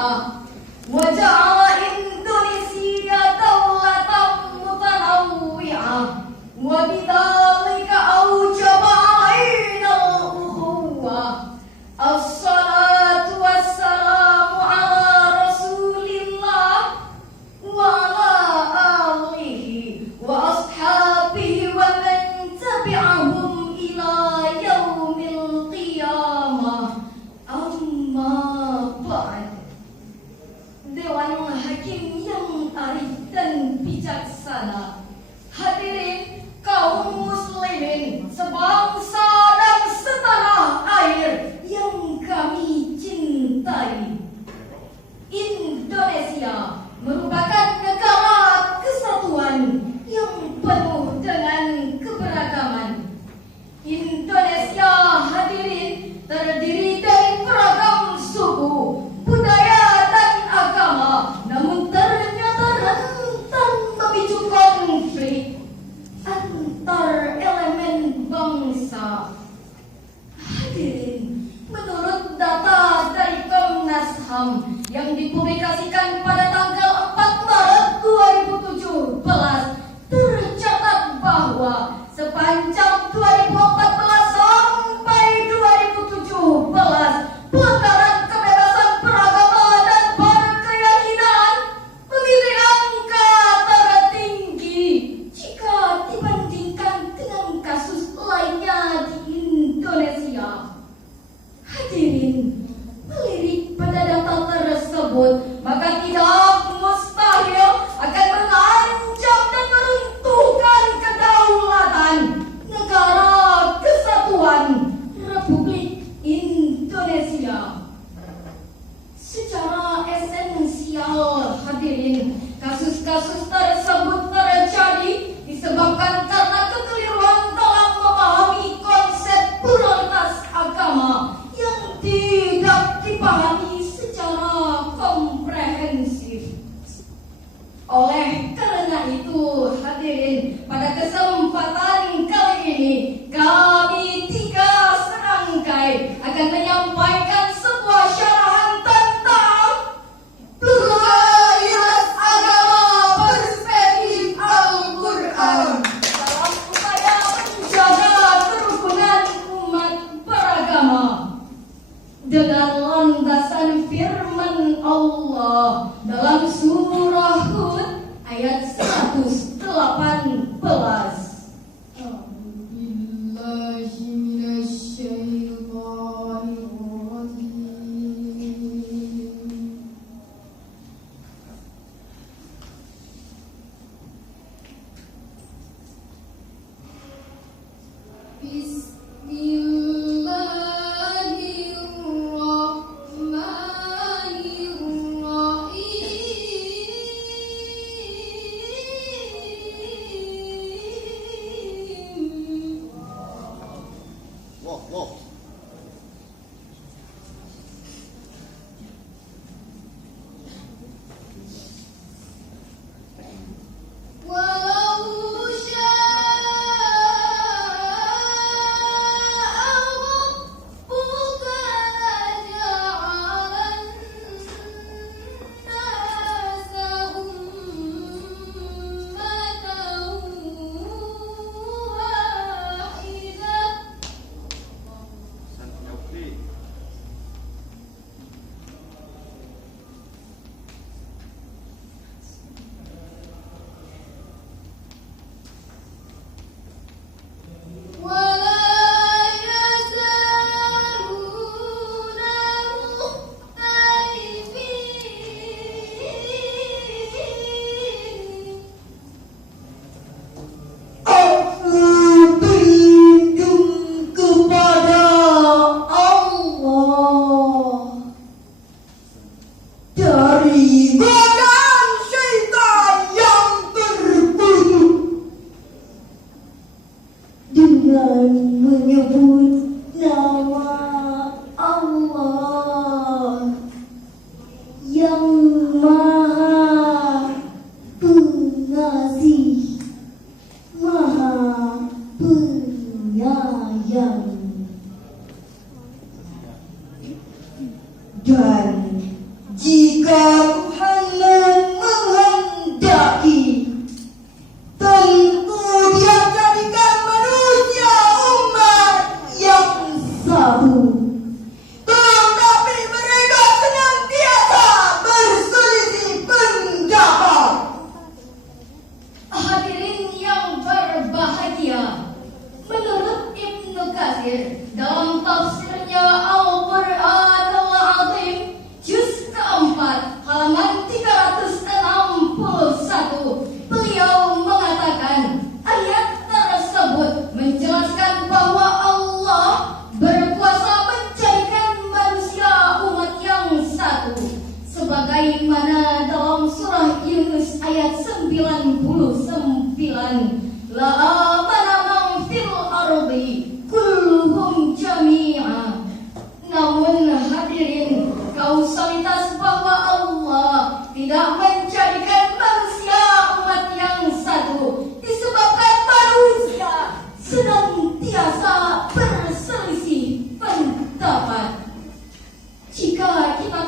mutanawi'ah wa ja'ala Indonesia dawlatan mutanawwi'ah wa bidzalika aujaba 'alaina al-ukhuwah. Assalatu wassalamu ala Rasulillah wa ala alihi wa ashabihi wa man tabi'ahum ila yaumil qiyamah. Amma ba'd. Dewan Hakim yang arif dan bijaksana, hadirin kaum muslimin sebangsa dan setanah air yang kami cintai. Indonesia merupakan negara kesatuan yang penuh dengan keberagaman. Indonesia, hadirin, terdiri dari beragam suku, budaya dan agama, namun ternyata rentan memicu konflik antar elemen bangsa. Hadirin, menurut data dari Komnas HAM yang dipublikasikan pada tanggal 4 Maret 2017, tercatat bahwa sepanjang 2014 sampai 2017, pelanggaran kebebasan beragama dan berkeyakinan memiliki angka tertinggi jika dibandingkan dengan kasus lainnya di Indonesia. Hadirin, melirik pada data tersebut, maka tidak mustahil akan mengancam dan meruntuhkan kedaulatan negara kesatuan Republik Indonesia. Secara esensial, hadirin, kasus-kasus tersebut terjadi disebabkan karena kekeliruan dalam memahami konsep pluralitas agama yang tidak dipahami secara komprehensif. Oleh karena itu, hadirin, pada kesempatan kali ini kami tiga serangkai akan menyampaikan sebuah syarahan tentang pluralitas agama perspektif Al-Qur'an dalam upaya menjaga kerukunan umat beragama dengan landasan firman Allah dalam surah Hud ayat 118. Dan jika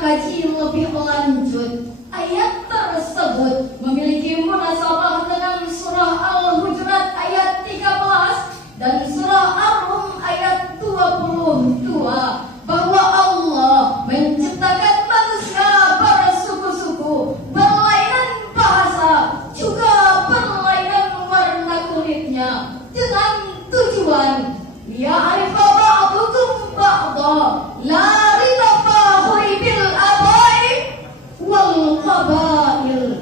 kaji lebih lanjut, ayat tersebut memiliki munasabah dengan surah Al-Hujurat ayat 13 dan surah Ar-Rum ayat 22, bahwa Allah menciptakan manusia bersuku-suku, berlainan bahasa, juga berlainan warna kulitnya, dengan tujuan ya'rifa ba'dukum ba'da la ritafakhuri bil abai wal qabail,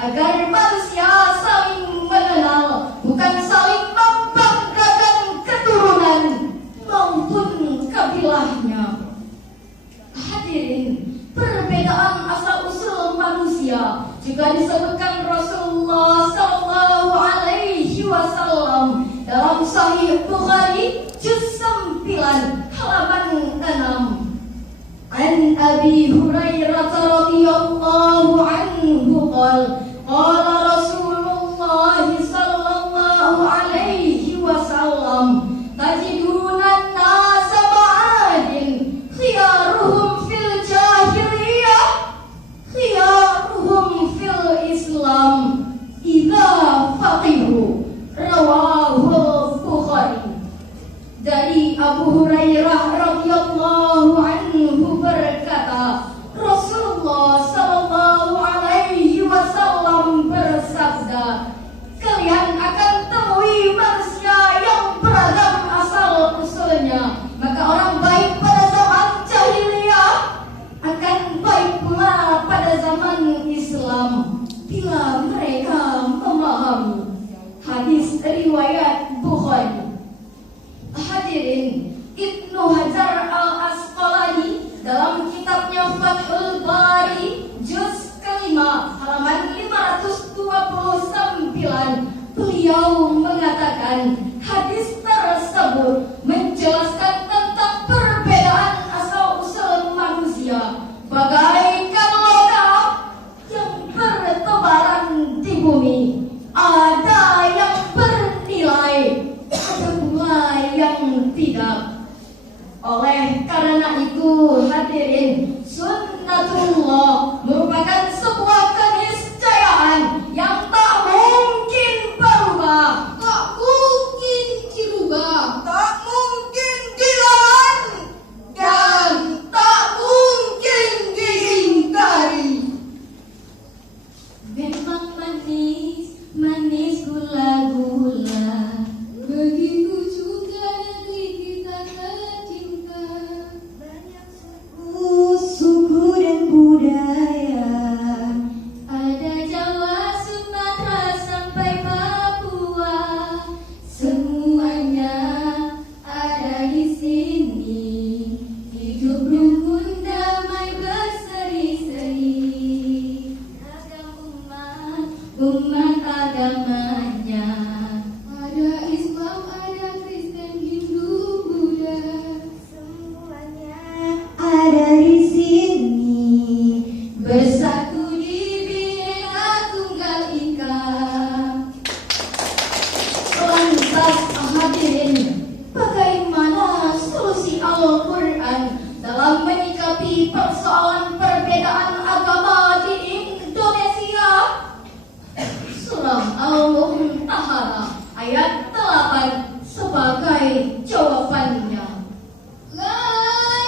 agar manusia saling mengenal, bukan saling membanggakan keturunan maupun kabilahnya. Hadirin, perbedaan asal-usul manusia juga disebutkan Rasulullah sallallahu alaihi wasallam dalam Sahih Bukhari juz 9 halaman 6. An Abi Hurairah radhiyallahu anhu qala Rasulullah sallallahu alaihi wasallam, tajiduna an-nasa ba'adin khiyaruhum fil jahiliyah khiyaruhum fil Islam idza faqihu, rawahul Bukhari. Dari Abu Hurairah radhiyallahu anhu berkata, Rasulullah sallallahu alaihi wasallam bersabda, kalian akan temui manusia yang beragam asal usulnya, maka orang baik pada zaman jahiliyah akan baik pula pada zaman Islam bila mereka memahami. Hadis riwayat Bukhari. Hadirin, Ibnu Hajar al-Asqalani dalam kitabnya Fathul Bari juz kelima halaman 529, beliau mengatakan hadis tersebut menjelaskan tentang perbedaan asal-usul manusia bagaikan logam yang bertebaran di bumi. Ada yang bernilai, ada pula yang tidak. Oleh karena itu, hadirin, sunnatullah merupakan sebuah keniscayaan yang tak mungkin berubah, tak mungkin dirubah, tak mungkin dilawan, dan tak mungkin diingkari. Memang manis gula-gula, begitu juga negeri kita tercinta. Banyak suku dan budaya, ada Jawa, Sumatera sampai Papua, semuanya ada di sini. Hidup rukun damai berseri-seri, umat agamanya, ada Islam, ada Kristen, Hindu, Buddha, semuanya ada di sini, bersatu di Bhinneka Tunggal Ika. Lantas hadirin, bagaimana solusi Al-Qur'an dalam menyikapi persoalan perbedaan agama di Indonesia? Surah Al-Mumtahanah ayat 8 sebagai jawabannya. La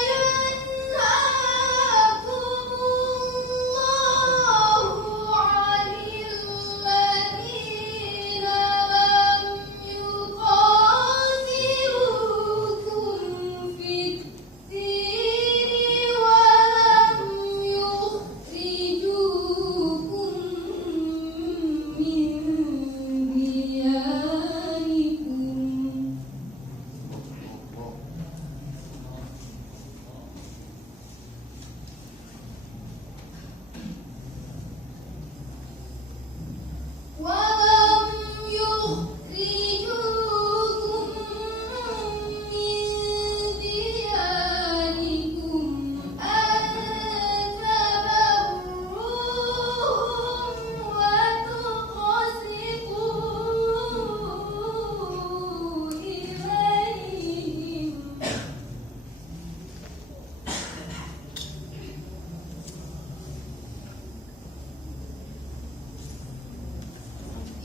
yanhakumullahu 'anil ladzina lam yuqatilukum fid dini wa lam yukhrijukum min diyarikum.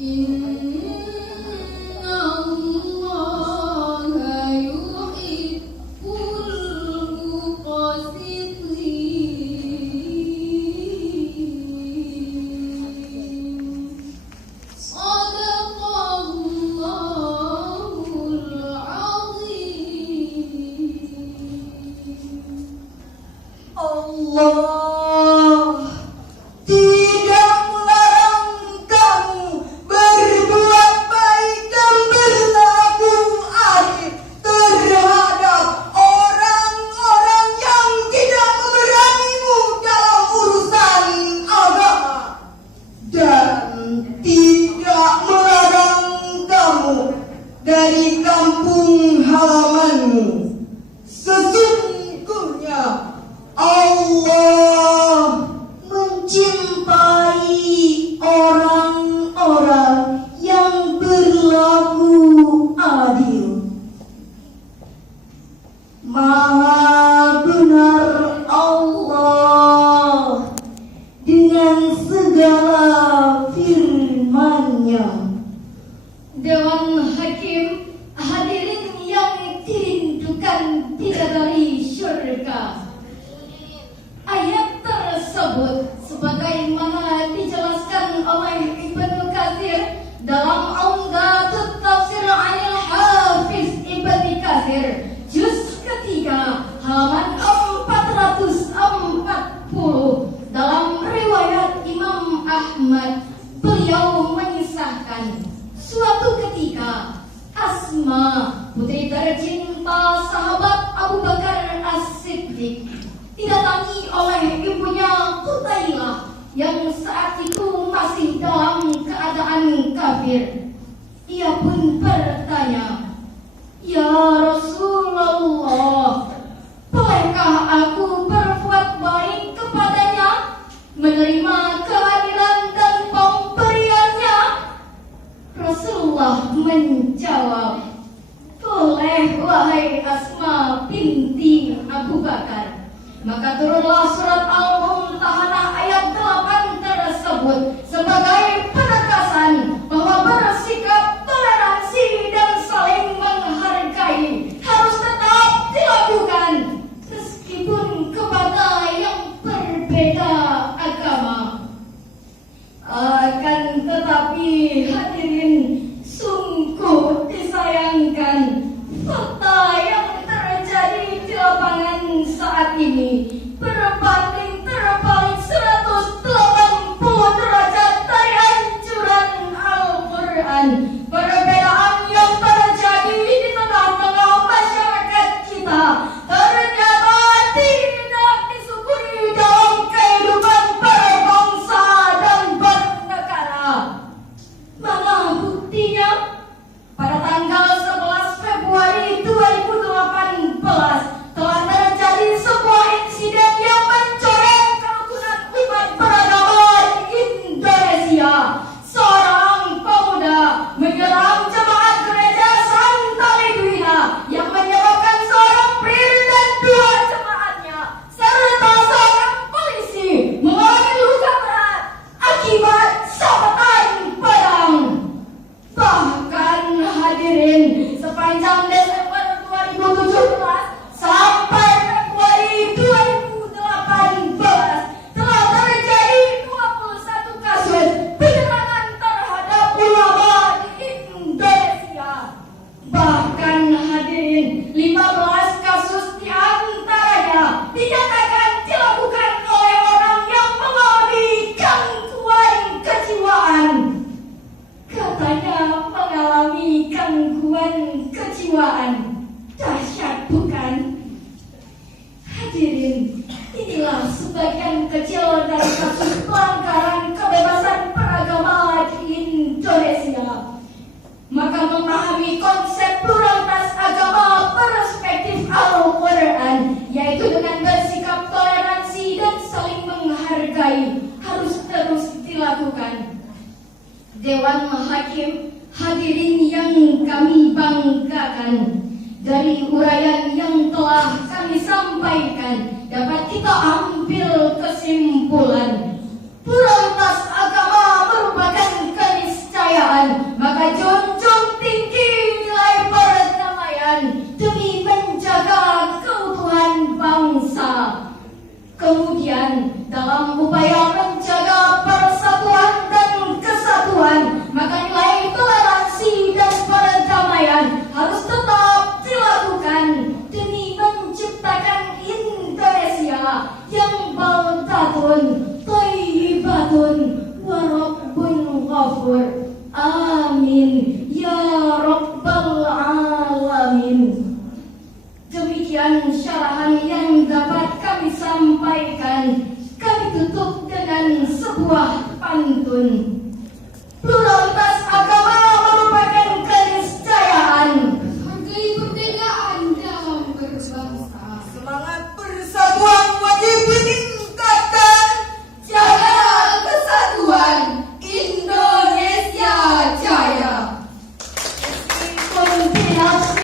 Inna Allaha yuhibbul muqsitin. Shadaqallahul azim. Allah tidak melarang kamu berbuat baik dan berlaku adil terhadap orang-orang yang tidak memerangimu dalam urusan agama, dan tidak melarang kamu dari kampung halamanmu. Sesungguhnya Allah mencintai orang-orang yang berlaku adil. Maha benar Allah dengan segala firman-Nya. Dewan Hakim, hadirin yang dirindukan bidadari syurga. Ayat tersebut sebagaimana dijelaskan oleh Ibnu Katsir dalam Umdatut Tafsir Anil Hafiz Ibnu Katsir juz ketiga halaman 440. Dalam riwayat Imam Ahmad, beliau menyisahkan suatu ketika Asma, putri tercinta sahabat Abu Bakar As-Siddiq, didatangi oleh ibunya Qutailah yang saat itu masih dalam keadaan kafir. Ia pun bertanya, "Ya Rasulullah, bolehkah aku berbuat baik kepadanya, menerima kehadiran dan pemberiannya?" Rasulullah menjawab, "Boleh wahai Asma binti Abu Bakar." Maka turunlah surat Al-Mumtahanah ayat 8 tersebut sebagai penegasan bahwa bersikap toleransi dan saling menghargai harus tetap dilakukan meskipun kepada yang berbeda agama. Akan tetapi hadirin, sungguh disayangkan fakta yang terjadi di lapangan saat ini berbanding terbalik 180 derajat dari anjuran Al-Qur'an. Perbedaan yang terjadi di tengah-tengah masyarakat kita ternyata tidak disyukuri dalam kehidupan berbangsa dan bernegara. Mana buktinya? Pada tanggal 11 Februari 2018 telah terjadi sebuah insiden yang mencoreng kerukunan umat beragama di Indonesia. Seorang pemuda menyerang jemaat gereja Santa Lidwina yang menyebabkan seorang pria dan dua jemaatnya serta seorang polisi mengalami luka berat akibat sabetan pedang. Bahkan hadirin, sepanjang Desember 2017 sampai Februari 2018 telah terjadi 21 kasus penyerangan terhadap ulama di Indonesia. Bahkan hadirin, 15 kasus diantaranya dinyatakan dilakukan oleh orang yang mengalami gangguan kejiwaan. Katanya mengalami gangguan kejiwaan. Dahsyat bukan? Hadirin, inilah sebagian kecil dari kasus pelanggaran kebebasan beragama di Indonesia. Maka memahami konsep pluralitas agama perspektif Al-Qur'an, yaitu dengan bersikap toleransi dan saling menghargai, harus terus dilakukan. Dewan Hakim, hadirin yang kami banggakan, dari uraian yang telah kami sampaikan dapat kita ambil kesimpulan pluralitas agama merupakan keniscayaan Kemudian dalam upaya menjaga persatuan dan kesatuan, maka nilai toleransi dan perdamaian harus tetap dilakukan demi menciptakan Indonesia yang baldatun, thayyibatun, wa rabbun ghafur. Amin ya rabbal alamin. Demikian syarahan yang dapat kami sampaikan. Kami tutup dengan sebuah pantun. Pluralitas agama merupakan keniscayaan. Hargai perbedaan dalam berbangsa. Semangat